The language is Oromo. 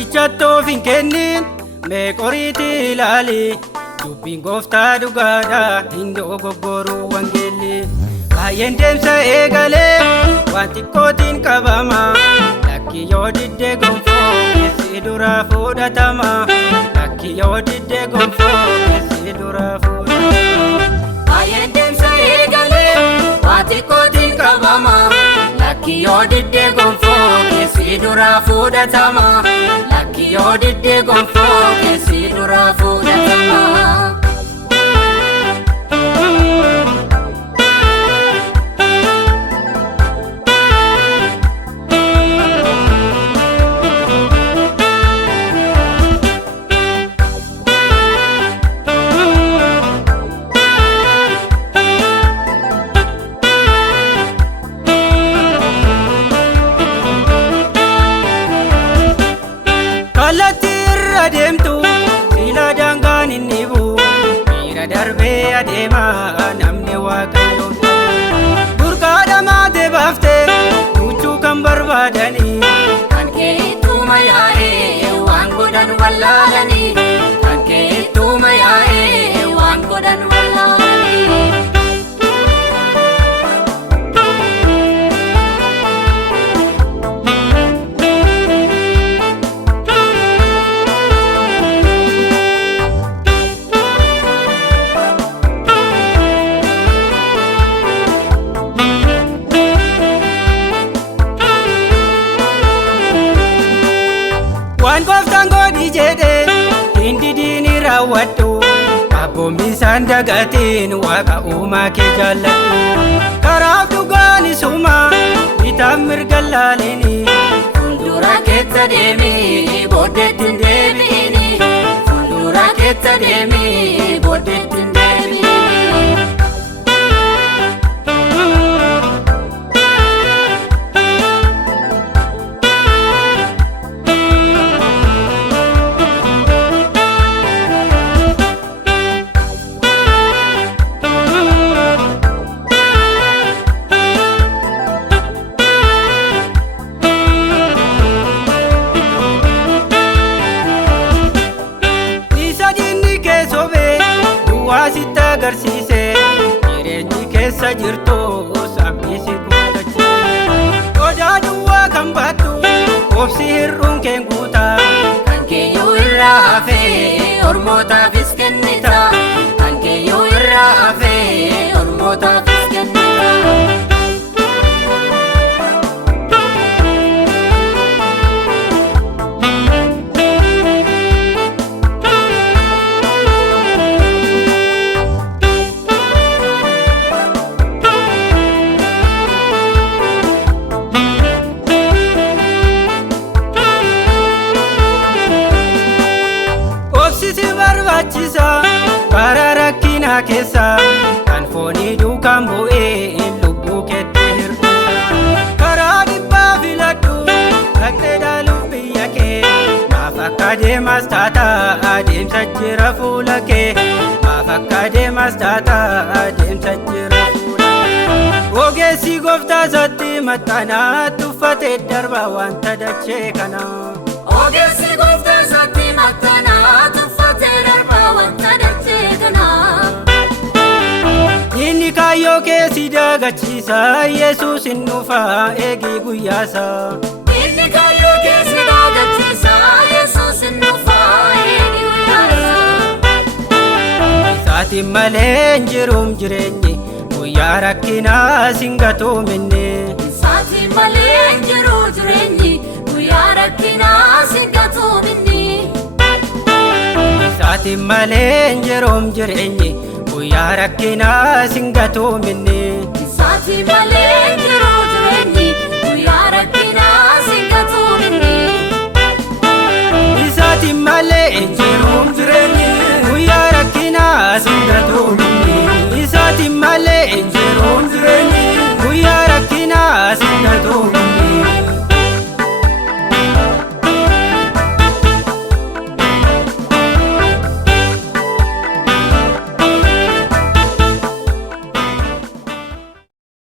Raajichatoo finkennin mee qoriitii ilaali dubbiin gooftaa dhugaadha hin dogoggoruu wangeelli baay'een deemsa eegalee waan xiqqootiin qabama lakki yoo diddee gonfoo keessi dura fudhatama lakki yoo diddee gonfoo keessi dura fudhatama baay'een deemsa eegalee waan xiqqootiin qabama lakki yoo diddee gonfoo keessi dura fudhatama lakki yoo diddee gonfoo keessi dura fudhatama. Deemtu sila dangaan inni bu'u miira darbee adeemaa namni waaqayyoon burqaadha maatee baaftee muchuu kan barbaadanii kan kee ittuma yaa'ee waan godhan wallaalanii kan kee ittuma yaa'ee waan godhan wallaalanii. Waan gooftaan godhi jedhee hindi diini raawwadhu abboommi isaan dagatiin waaqa uumaa kee jaalladhu karaaf dhugaan isuma bitaan mirga laalini fuuldura keessa deemii booddeetti hin deebiini fuuldura keessa deemii booddeetti hin deebiini. Sitti agarsiise jireenyi keessa jirtu sabni si guuttachiise odaa duwwaa kan baattu obsi hir'uun kee guuta kan keeyyuu irraa hafee ormootaafis kennita kan keeyyuu irraa hafee ormootaafis kennita. Bara rakkinaa keessa kan foonii duukaan bu'ee lubbuu keetti hir'isa karaa dhibbaa filadhu dhaqxee dhaaluuf biyya kee maaf akka deemas taata adeemsa jira fuula kee maaf akka deemas taata adeemsa jira fuula kee ogeessi gooftaa isaatti maxxanaatti uffatee darba wanta dachee kana ogeessi gooftaa isaatti maxxanaatti uffatee darba wanta dachee kana. Inni kaayyoo kee si dagachiisa Yesuus hin dhufa eegi guyyaasa. Inni kaayyoo kee si dagachiisa Yesuus hin dhufa eegi guyyaasa. Isaatiin malee hin jiruum jireenyi guyyaa rakkinaa sin gatoominne. Isaatiin malee hin jiru jireenyi guyyaa rakkinaa sin gatoominne. Isaatiin malee hin jiruum jireenyi guyyaa rakkinaa sin gatoominne. Isaatiin malee hin jiru